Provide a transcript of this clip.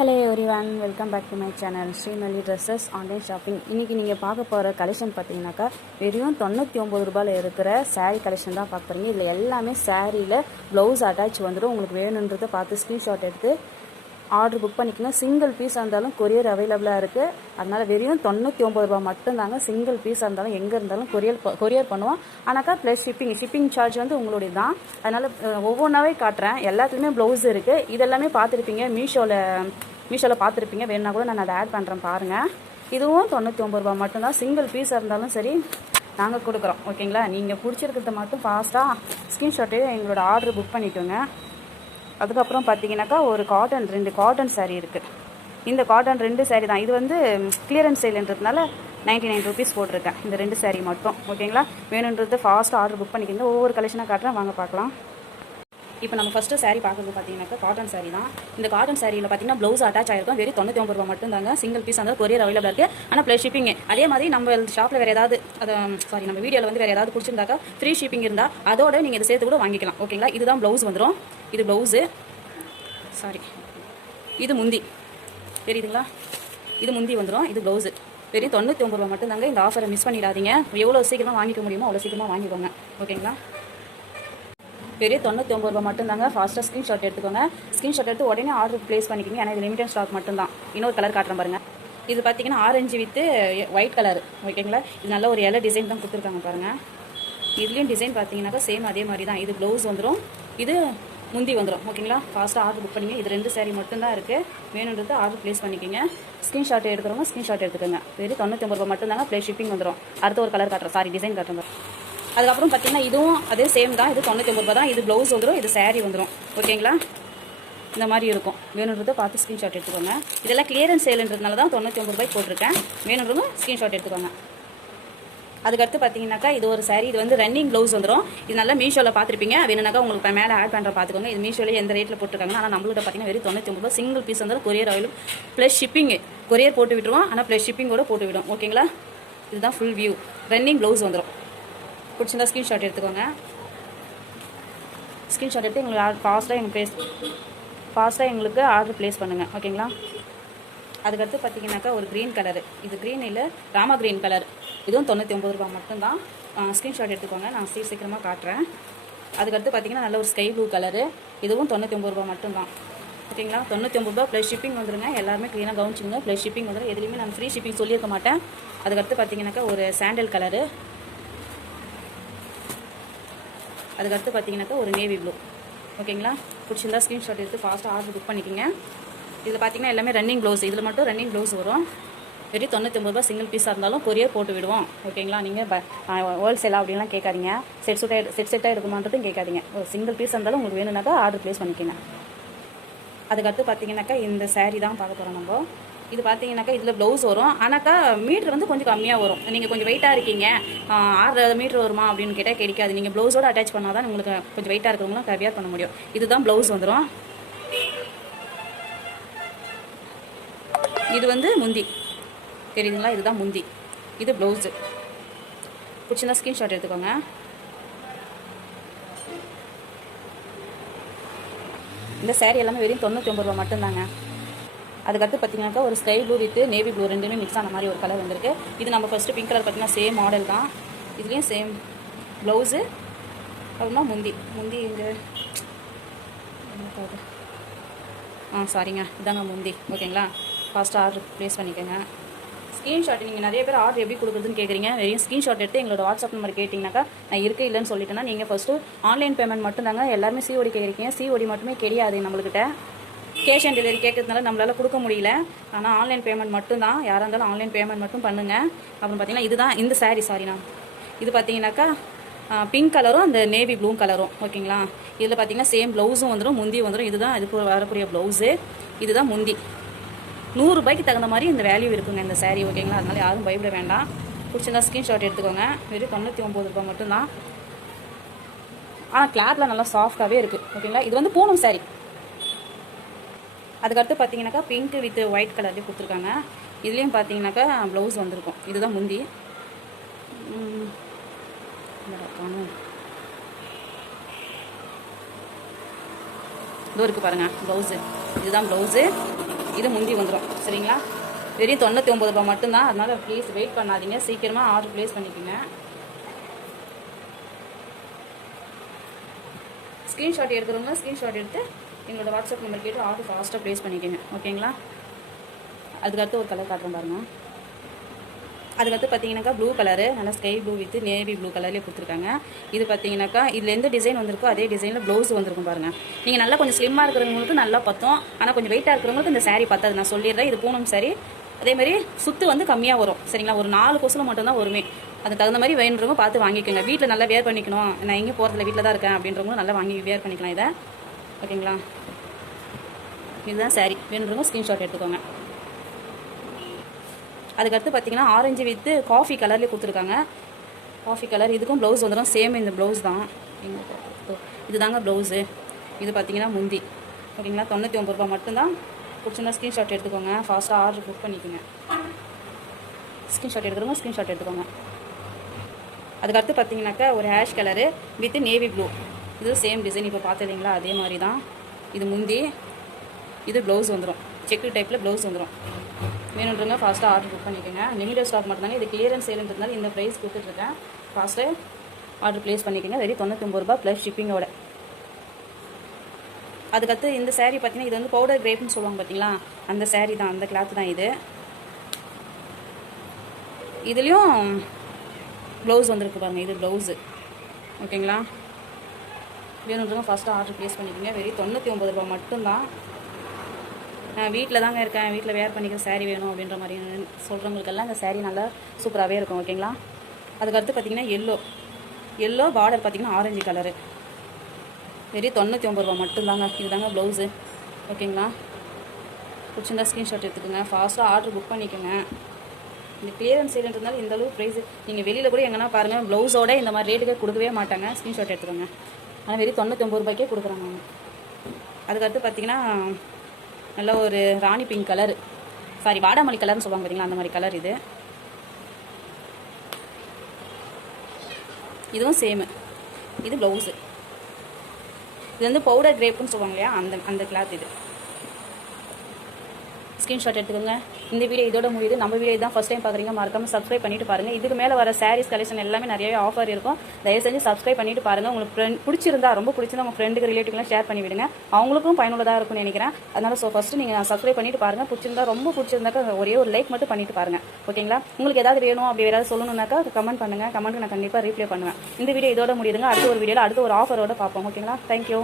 Hello everyone welcome back to my channel Srimali dresses online shopping இன்றைக்கி நீங்கள் பார்க்க போகிற கலெக்ஷன் பார்த்தீங்கன்னாக்கா வெறும் தொண்ணூற்றி ஒம்பது ரூபாயில் இருக்கிற சாரீ கலெக்ஷன் தான் பார்க்க போகிறீங்க இதில் எல்லாமே சாரியில் ப்ளவுஸ் அட்டாச் வந்துடும் உங்களுக்கு வேணுன்றதை பார்த்து ஸ்க்ரீன்ஷாட் எடுத்து ஆர்டர் புக் பண்ணிக்கோங்க சிங்கிள் பீஸாக இருந்தாலும் கொரியர் அவைலபிளாக இருக்குது அதனால் வெறும் தொண்ணூற்றி ஒம்பது ரூபா மட்டும்தாங்க சிங்கிள் பீஸாக இருந்தாலும் எங்கே இருந்தாலும் கொரியர் கொரியர் பண்ணுவோம். ஆனாக்கா ப்ளஸ் ஷிப்பிங் ஷிப்பிங் சார்ஜ் வந்து உங்களுடைய தான் அதனால் ஒவ்வொன்றாவே காட்டுறேன். எல்லாத்துலேயுமே ப்ளவுஸ் இருக்குது இதெல்லாமே பார்த்துருப்பீங்க. மீஷோவில் மீஷோவில் பார்த்துருப்பீங்க. வேணுன்னா கூட நான் அதை ஆட் பண்ணுறேன் பாருங்கள் இதுவும் தொண்ணூற்றி ஒம்பது ரூபா மட்டும்தான் சிங்கிள் பீஸாக இருந்தாலும் சரி நாங்கள் கொடுக்குறோம். ஓகேங்களா நீங்கள் பிடிச்சிருக்கிறத மட்டும் ஃபாஸ்ட்டாக ஸ்க்ரீன்ஷாட்டே எங்களோட ஆர்டர் புக் பண்ணிக்கோங்க. அதுக்கப்புறம் பார்த்தீங்கன்னாக்கா ஒரு காட்டன் ரெண்டு காட்டன் சாரீ இருக்குது இந்த காட்டன் ரெண்டு சாரீ தான். இது வந்து கிளியரன்ஸ் சேல்ன்றதுனால நைன்ட்டி நைன் ருபீஸ் போட்டிருக்கேன். இந்த ரெண்டு சாரீ மட்டும். ஓகேங்களா வேணுன்றது ஃபாஸ்ட்டாக ஆர்டர் புக் பண்ணிக்கிங்க. ஒவ்வொரு கலெக்ஷனாக காட்டுறேன். வாங்க பார்க்கலாம். இப்போ நம்ம ஃபஸ்ட்டு saree பார்க்குறது பார்த்தீங்கன்னாக்கா காட்டன் சாரீ தான். இந்த காட்டன் சாரியில் பார்த்தீங்கன்னா ப்ளவுஸ் அட்டாச் ஆயிருக்கும். வெறும் தொண்ணூற்றி ஒம்பது ரூபா மட்டும் தாங்க சிங்கிள் பீஸ் அந்த கொரியர் அவைலபிள் இருக்குது ஆனால் ப்ளஸ் ஷிப்பிங் அதே மாதிரி நம்ம ஷாப்பில் வேறு ஏதாவது அதை சாரி நம்ம வீடியோவில் வந்து வேறு ஏதாவது பிடிச்சிருந்தாக்கா ஃப்ரீ ஷிப்பிங் இருந்தால் அதோட நீங்கள் இதை சேர்த்து கூட வாங்கிக்கலாம். ஓகேங்களா இதுதான் ப்ளவுஸ் வந்துடும் இது ப்ளவுஸு சாரி இது முந்தி. தெரியுதுங்களா? இது முந்தி வந்துடும் இது ப்ளவுஸு வெறும் தொண்ணூற்றி ஒம்பது ரூபா மட்டும் தாங்க இந்த ஆஃபரை மிஸ் பண்ணிடாதீங்க. எவ்வளோ சீக்கிரமாக வாங்கிக்க முடியுமோ அவ்வளோ சீக்கிரமாக வாங்கிக்கோங்க. ஓகேங்களா பெரிய தொண்ணூற்றி ஒம்பது ரூபா மட்டும்தாங்க ஃபாஸ்ட்டாக ஸ்க்ரீன்ஷாட் எடுத்துக்கோங்க. ஸ்க்ரீன்ஷாட் எடுத்து உடனே ஆர்டர் ப்ளேஸ் பண்ணிக்கிங்க. ஏன்னா இது லிமிடெட் ஸ்டாக் மட்டும்தான். இன்னொரு கலர் காட்டுறேன் பாருங்க. இது பார்த்தீங்கன்னா ஆரஞ்சு வித்து ஒயிட் கலர் ஓகேங்களா இது நல்ல ஒரு இலை டிசைன் தான் கொடுத்துருக்காங்க பாருங்கள் இதுலேயும் டிசைன் பார்த்தீங்கன்னாக்கா சேம் அதே மாதிரி தான் இது ப்ளவுஸ் வந்துடும் இது முந்தி வந்துடும் ஓகேங்களா ஃபாஸ்ட்டாக ஆர்டர் புக் பண்ணிங்க. இது ரெண்டு சேரீ மட்டும்தான் இருக்குது வேணுன்றது ஆர்டர் ப்ளேஸ் பண்ணிக்கோங்க. ஸ்க்ரீன்ஷாட் எடுக்கிறவங்க ஸ்க்ரீன்ஷாட் எடுத்துக்கோங்க. வெறும் தொண்ணூற்றி ஒம்பது ரூபா மட்டும்தாங்க. ப்ளே ஷிப்பிங் வந்துடும் அடுத்த ஒரு கலர் காட்டுறோம் சாரி டிசைன் காட்டுறோம் அதுக்கப்புறம் பார்த்தீங்கன்னா இதுவும் அதே சேம் தான். இது தொண்ணூற்றி ஒம்பது ரூபா தான். இது ப்ளவுஸ் வந்துடும் இது சேரீ வந்துடும் ஓகேங்களா இந்த மாதிரி இருக்கும். வேணுன்றதை பார்த்து ஸ்க்ரீன்ஷாட் எடுத்துக்கோங்க. இதெல்லாம் கிளியரன்ஸ் சேலுன்றதுனால தான் தொண்ணூற்றி ஒம்பது ரூபாய்க்கு போட்டிருக்கேன். வேணுன்றதும் ஸ்க்ரீன்ஷாட் எடுத்துக்கோங்க. அதுக்கடுத்து பார்த்தீங்கன்னாக்கா இது ஒரு saree. இது வந்து ரன்னிங் ப்ளவுஸ் வந்துடும் இது நல்லா மீஷோவில் பார்த்துருப்பீங்க. வேணுனாக்கா உங்களுக்கு மேலே ஆட் பண்ணுற பார்த்துக்கோங்க. இது மீஷோவில் எந்த ரேட்டில் போட்டிருக்காங்க ஆனால் நம்மள்கிட்ட பார்த்தீங்கன்னா வெறும் தொண்ணூற்றி ஒம்பது ரூபா சிங்கிள் பீஸ் வந்து கொரியர் ஆயிலும் ப்ளஸ் ஷிப்பிங் கொரியர் போட்டு விட்டுருவோம். ஆனால் ப்ளஸ் ஷிப்பிங்கோட போட்டு விடும். ஓகேங்களா இதுதான் ஃபுல் வியூ ரன்னிங் ப்ளவுஸ் வந்துடும் பிடிச்சிருந்தா ஸ்க்ரீன்ஷாட் எடுத்துக்கோங்க. ஸ்க்ரீன்ஷாட் எடுத்து எங்களுக்கு ஃபாஸ்ட்டாக எங்கள் ப்ளேஸ் ஃபாஸ்ட்டாக எங்களுக்கு ஆர்டர் ப்ளேஸ் பண்ணுங்கள் ஓகேங்களா அதுக்கடுத்து பார்த்தீங்கன்னாக்கா ஒரு க்ரீன் கலரு இது க்ரீன் இல்லை ராமா க்ரீன் கலர் இதுவும் தொண்ணூற்றி ஒம்பது ரூபா மட்டும்தான். ஸ்க்ரீன்ஷாட் எடுத்துக்கோங்க. நான் சீ சீக்கிரமாக காட்டுறேன். அதுக்கடுத்து பார்த்தீங்கன்னா நல்ல ஒரு ஸ்கை ப்ளூ கலரு இதுவும் தொண்ணூற்றி ஒம்பது ரூபா மட்டும்தான். ஓகேங்களா தொண்ணூற்றி ஒம்பது ரூபா ப்ளஸ் ஷிப்பிங் வந்துருங்க. எல்லாருமே க்ளீனாக கவனிச்சிங்க ப்ளஸ் ஷிப்பிங் வந்துடும் எதுலேயுமே நான் ஃப்ரீ ஷிப்பிங் சொல்லியிருக்க மாட்டேன். அதுக்கடுத்து பார்த்தீங்கன்னாக்கா ஒரு சாண்டல் கலரு அதுக்கடுத்து பார்த்தீங்கன்னாக்கா ஒரு நேவி ப்ளூ ஓகேங்களா பிடிச்சிருந்தா ஸ்க்ரீன்ஷாட் எடுத்து ஃபாஸ்ட்டாக ஆர்டர் புக் பண்ணிக்கோங்க. இதில் பார்த்தீங்கன்னா எல்லாமே ரன்னிங் ப்ளவுஸ் இதில் மட்டும் ரன்னிங் ப்ளவுஸ் வரும். வெறும் தொண்ணூற்றி ரூபா சிங்கிள் பீஸாக இருந்தாலும் கொரியர் போட்டு விடுவோம். ஓகேங்களா நீங்கள் ஹோல்சேலாக அப்படின்லாம் கேட்காதீங்க. செட் சுட்டாக செட் செட்டாக எடுக்குமான்றதும் கேட்காதீங்க. ஒரு சிங்கிள் பீஸ் இருந்தாலும் உங்களுக்கு வேணும்னாக்கா ஆர்டர் ப்ளேஸ் பண்ணிக்கோங்க. அதுக்கடுத்து பார்த்தீங்கன்னாக்கா இந்த சேரீ தான் பார்க்க போகிறோம் நம்ம. இது பார்த்தீங்கன்னாக்கா இதில் ப்ளவுஸ் வரும். ஆனாக்கா மீட்ரு வந்து கொஞ்சம் கம்மியாக வரும். நீங்கள் கொஞ்சம் வெயிட்டாக இருக்கீங்க. ஆறு மீட்ரு வருமா அப்படின்னு கேட்டால் கிடைக்காது. நீங்கள் ப்ளவுஸோட அட்டாச் பண்ணால் தான் உங்களுக்கு கொஞ்சம் வெயிட்டாக இருக்கிறவங்களும் கவியாக பண்ண முடியும். இதுதான் ப்ளவுஸ் வந்துடும் இது வந்து முந்தி. தெரியுதுங்களா? இதுதான் முந்தி. இது ப்ளவுஸு பிடிச்சிருந்தா ஸ்க்ரீன்ஷாட் எடுத்துக்கோங்க. இந்த சேரீ எல்லாமே வெறும் தொண்ணூற்றி ஒம்பது ரூபா மட்டும்தாங்க. அதுக்கடுத்து பார்த்தீங்கன்னாக்கா ஒரு sky blue with navy blue ரெண்டுமே மிக்ஸ் ஆன மாதிரி ஒரு கலர் வந்திருக்கு. இது நம்ம ஃபஸ்ட்டு பிங்க் கலர் பார்த்தீங்கன்னா சேம் மாடல் தான். இதுலேயும் சேம் ப்ளவுஸு அப்புறமா முந்தி. முந்தி இங்கே ஆ சாரிங்க இதாங்க முந்தி. ஓகேங்களா ஃபாஸ்ட்டாக ஆர்டர் ப்ளேஸ் பண்ணிக்கோங்க. ஸ்க்ரீன்ஷாட் நீங்கள் நிறைய பேர் ஆர்டர் எப்படி கொடுக்குறதுன்னு கேட்குறீங்க வெறும் ஸ்க்ரீன்ஷாட் எடுத்து எங்களோட வாட்ஸ்அப் நம்பர் கேட்டிங்கனாக்கா நான் இருக்கு இல்லைன்னு சொல்லிட்டேன்னா நீங்கள் ஃபஸ்ட்டு ஆன்லைன் பேமெண்ட் மட்டும் தாங்க எல்லாருமே சிஓடி கேட்குறீங்க சிஓடி மட்டுமே கிடையாது நம்மளுக்கிட்ட. கேஷ் ஆன் டெலிவரி கேட்கறதுனால நம்மளால் கொடுக்க முடியல. ஆனால் ஆன்லைன் பேமெண்ட் மட்டும் தான் யாராக இருந்தாலும் ஆன்லைன் பேமெண்ட் மட்டும் பண்ணுங்கள் அப்புறம் பார்த்தீங்கன்னா இதுதான் இந்த சாரீ சாரிண்ணா இது பார்த்தீங்கன்னாக்கா பிங்க் கலரும் அந்த நேவி ப்ளூ கலரும் ஓகேங்களா இதில் பார்த்தீங்கன்னா சேம் ப்ளவுஸும் வந்துடும் முந்தி வந்துடும் இதுதான் இதுக்கு வரக்கூடிய ப்ளவுஸு இதுதான் முந்தி. நூறுரூபாய்க்கு தகுந்த மாதிரி இந்த வேல்யூ இருக்குங்க இந்த சாரீ ஓகேங்களா அதனால யாரும் பயப்பட வேண்டாம். பிடிச்சிருந்தா ஸ்க்ரீன்ஷாட் எடுத்துக்கோங்க. வெறும் தொண்ணூற்றி ஒம்பது ரூபாய் மட்டும்தான். ஆனால் கிளாத்தில் நல்லா சாஃப்டாகவே இருக்குது ஓகேங்களா இது வந்து பூனம் சாரீ அதுக்கடுத்து பார்த்தீங்கன்னாக்கா பிங்க் வித் ஒயிட் கலர்லேயே கொடுத்துருக்காங்க. இதுலேயும் பார்த்தீங்கன்னாக்கா ப்ளவுஸ் வந்திருக்கும். இதுதான் முந்தி. இதோ இருக்குது பாருங்கள் ப்ளவுஸு இதுதான் ப்ளவுஸு இது முந்தி வந்துடும் சரிங்களா? வெறும் தொண்ணூற்றி ஒம்பது ரூபா மட்டும்தான். அதனால் ப்ளீஸ் வெயிட் பண்ணாதீங்க. சீக்கிரமாக ஆர்டர் ப்ளேஸ் பண்ணிக்கோங்க. ஸ்க்ரீன்ஷாட் எடுக்கிறவங்க ஸ்க்ரீன்ஷாட் எடுத்து எங்களோட வாட்ஸ்அப் நம்பர் கேட்டு ஆர்டர் ஃபாஸ்ட்டாக ப்ளேஸ் பண்ணிக்கோங்க. ஓகேங்களா? அதுக்கடுத்து ஒரு கலர் காட்டுறேன் பாருங்கள் அதுக்கடுத்து பார்த்தீங்கன்னாக்கா ப்ளூ கலரு நல்லா sky blue with navy blue கலர்லேயே கொடுத்துருக்காங்க. இது பார்த்தீங்கன்னாக்கா இதில் எந்த டிசைன் வந்திருக்கோ அதே டிசைனில் ப்ளவுஸ் வந்திருக்கும் பாருங்கள் நீங்கள் நல்லா கொஞ்சம் ஸ்லிம்மாக இருக்கிறவங்களுக்கு நல்லா பற்றும் ஆனால் கொஞ்சம் வெயிட்டாக இருக்கிறவங்களுக்கு இந்த சாரீ பத்தாது. நான் சொல்லிடுறேன் இது பூனம் saree. அதேமாதிரி சுத்து வந்து கம்மியாக வரும். சரிங்களா? ஒரு நாலு கொசுல மட்டும்தான் வருமே. அதுக்கு தகுந்த மாதிரி வேணுன்றவங்க பார்த்து வாங்கிக்கோங்க. வீட்டில் நல்லா வேர் பண்ணிக்கணும். நான் எங்கேயும் போகிறதில்ல வீட்டில் தான் இருக்கேன் அப்படின்றவங்களும் நல்லா வாங்கி வேர் பண்ணிக்கலாம் இதை. ஓகேங்களா? இதுதான் சாரி வேணுன்றவங்க ஸ்க்ரீன்ஷாட் எடுத்துக்கோங்க. அதுக்கடுத்து பார்த்தீங்கன்னா ஆரஞ்சு வித்து காஃபி கலர்லேயே கொடுத்துருக்காங்க. காஃபி கலர் இதுக்கும் ப்ளவுஸ் வந்துடும் சேம் இந்த ப்ளவுஸ் தான். இது தாங்க இதுதாங்க ப்ளவுஸு இது பார்த்தீங்கன்னா முந்தி. ஓகேங்களா? தொண்ணூற்றி ஒம்பது ரூபா மட்டும்தான். பிடிச்சிருந்தா ஸ்க்ரீன்ஷாட் எடுத்துக்கோங்க. ஃபாஸ்ட்டாக ஆர்டர் புக் பண்ணிக்கோங்க. ஸ்க்ரீன்ஷாட் எடுக்கிறவங்க ஸ்க்ரீன்ஷாட் எடுத்துக்கோங்க. அதுக்கடுத்து பார்த்தீங்கன்னாக்கா ஒரு ash colour with navy blue இது சேம் டிசைன் இப்போ பார்த்துருந்தீங்களா அதே மாதிரி தான் இது முந்தி. இது ப்ளவுஸ் வந்துடும் செக்கு டைப்பில் ப்ளவுஸ் வந்துடும் வேணுன்றவங்க ஃபாஸ்ட்டாக ஆர்டர் புக் பண்ணிக்கோங்க. லிமிடெட் ஸ்டாக் மட்டும்தாங்க. இது கிளியரன்ஸ் சேல்ன்றதுனால இந்த ப்ரைஸ் கொடுத்துட்ருக்கேன். ஃபாஸ்ட்டாக ஆர்டர் ப்ளேஸ் பண்ணிக்கோங்க. வெறும் தொண்ணூத்தொம்பது ரூபா ப்ளஸ் ஷிப்பிங்கோட அதுக்கடுத்து இந்த சேரீ பார்த்தீங்கன்னா இது வந்து பவுடர் கிரேப்னு சொல்லுவாங்க பார்த்தீங்களா? அந்த சேரீ தான். அந்த கிளாத் தான் இது. இதுலேயும் ப்ளவுஸ் வந்திருக்கு பாருங்க. இது ப்ளவுஸு ஓகேங்களா? வேணுன்றவங்க ஃபஸ்ட்டு ஆர்டர் ப்ளேஸ் பண்ணிக்கோங்க. வெறும் தொண்ணூற்றி ஒம்பது ரூபா மட்டும்தான். நான் வீட்டில் தாங்க இருக்கேன். வீட்டில் வேர் பண்ணிக்கிற saree வேணும் அப்படின்ற மாதிரி சொல்கிறவங்களுக்கெல்லாம் இந்த சேரீ நல்லா சூப்பராகவே இருக்கும் ஓகேங்களா அதுக்கடுத்து பார்த்தீங்கன்னா எல்லோ எல்லோ பார்டர் பார்த்தீங்கன்னா ஆரஞ்சு கலரு வெறும் தொண்ணூற்றி ஒம்பது ரூபா மட்டும்தாங்க. இதுதாங்க ப்ளவுஸு ஓகேங்களா பிடிச்சிருந்தா ஸ்க்ரீன்ஷாட் எடுத்துக்கோங்க. ஃபாஸ்ட்டாக ஆர்டர் புக் பண்ணிக்கோங்க. இந்த கிளியரன்ஸ் சேல்ன்றதுனால இந்த அளவு ப்ரைஸ் நீங்கள் வெளியில் கூட எங்கன்னா பாருங்கள் ப்ளவுஸோட இந்த மாதிரி ரேட்டுக்கு கொடுக்கவே மாட்டாங்க. ஸ்க்ரீன்ஷாட் எடுத்துக்கோங்க. ஆனால் வெறும் தொண்ணூத்தொம்பது ரூபாய்க்கே கொடுக்குறாங்க அதுக்கடுத்து பார்த்தீங்கன்னா நல்ல ஒரு ராணி பிங்க் கலர் சாரி வாடாமல்லி கலர்னு சொல்லுவாங்க பார்த்தீங்களா அந்த மாதிரி கலர் இது. இதுவும் சேமு இது ப்ளவுஸு இது வந்து பவுடர் கிரேப்புன்னு சொல்லுவாங்க இல்லையா அந்த அந்த கிளாத் இது. ஸ்க்ரீன்ஷாட் எடுத்துக்கோங்க. இந்த வீடியோ இதோட முடியுது. நம்ம வீடியோ தான் ஃபஸ்ட் டைம் பார்க்குறீங்க. மறக்காம சப்ஸ்கிரைப் பண்ணிட்டு பாருங்கள் இதுக்கு மேலே வர சாரீஸ் கலெக்ஷன் எல்லாமே நிறையவே ஆஃபர் இருக்கும். தயவு செஞ்சு சப்ஸ்கிரைப் பண்ணிட்டு பாருங்கள் உங்களுக்கு ஃப்ரெண்ட் பிடிச்சிருந்தா ரொம்ப பிடிச்சிருந்தா உங்கள் ஃப்ரெண்டுக்கு ரிலேட்டிவ்லாம் ஷேர் பண்ணி விடுங்க. அவங்களுக்கும் பயனுள்ளதாக இருக்கும்னு நினைக்கிறேன். அதனால் ஸோ ஃபஸ்ட்டு நீங்கள் சப்ஸ்கிரைப் பண்ணிட்டு பாருங்கள் பிடிச்சிருந்தா ரொம்ப பிடிச்சிருந்தாக்கா ஒரே ஒரு லைக் மட்டும் பண்ணிட்டு பாருங்கள் ஓகேங்களா? உங்களுக்கு ஏதாவது வேணும்? அப்படி ஏதாவது சொல்லணும்னாக்கா கமெண்ட் பண்ணுங்க. கமெண்ட்டுக்கு நான் கண்டிப்பாக ரீப்ளே பண்ணுவேன். இந்த வீடியோ இதோட முடியுதுங்க. அடுத்த ஒரு வீடியோவில் அடுத்த ஒரு ஆஃபரோட பார்ப்போம். ஓகேங்களா? தேங்க்யூ